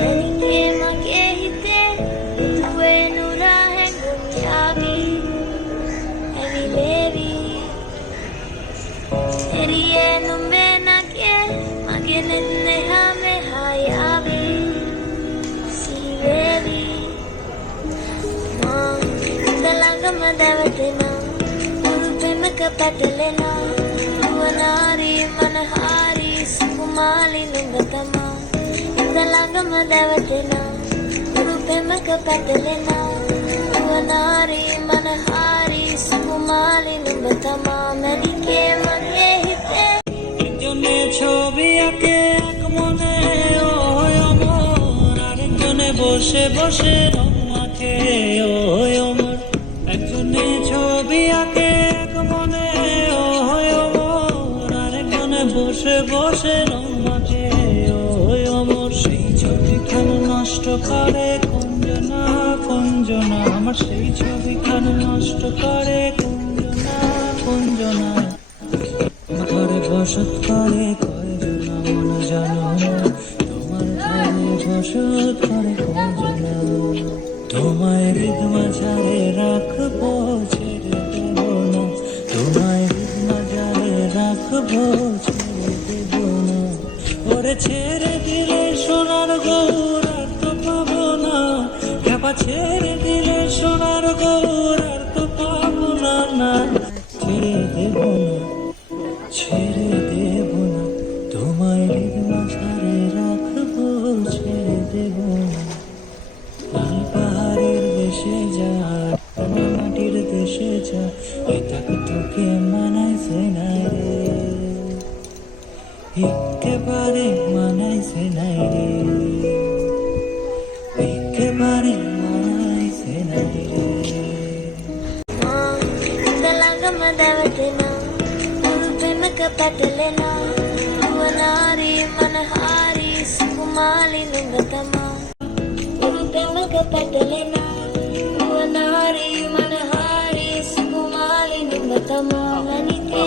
Nanike makehite Utue nura hengun yabi Evi levi Eriye numbe nake Magenenne hame hayabi Sivevi Dalangama davatena Urupemaka patalena Nuanari manahari Sukumali nungatama Dalangama davatena Urupemaka patalena Nuanari manahari Sukumali nungatama Nanike makehite একজনে ছবি আঁকে এক মনে ওই অমর, আরেকজনে বসে বসে রং মাখে ওই অমর। একজনে ছবি আঁকে এক মনে ওই অমর, আরেকজনে বসে বসে রং মাখে ওই অমর। সেই ছবিখান নষ্ট করে কুঞ্জনা কুঞ্জনা, আমার সেই ছবিখান নষ্ট করে কুঞ্জনা কুঞ্জনা। ঘরে বসত করে কয়জনা মন জানো, তোমার ঘরে বসত করে কয়জনা। তোমায় হৃদ মাঝারে রাখবো ছেড়ে দেব না, তোমায় হৃদ মাঝারে রাখবো ছেড়ে দেব না। ওরে ছেড়ে দিলে সোনার গৌর আর তো পাবো না, খেপা ছেড়ে দিলে সোনার গৌর আর তো পাবো না। না ছেড়ে দেব না, ছেড়ে দেব না, তোমায় হৃদ মাঝারে রাখবো ছেড়ে দেব না। এই পাহাড়ের দেশে যা, মাটির দেশে যা, এটাকে তোকে মানাইছে না রে, একেবারে মানাইছে নাই রে, একেবারে মানাইছে নাই রে। Dalangama davatena Urupemaka patalena Nuanari manahari Sukumali nungatama Urupemaka patalena Nuanari manahari Sukumali nungatama Nanike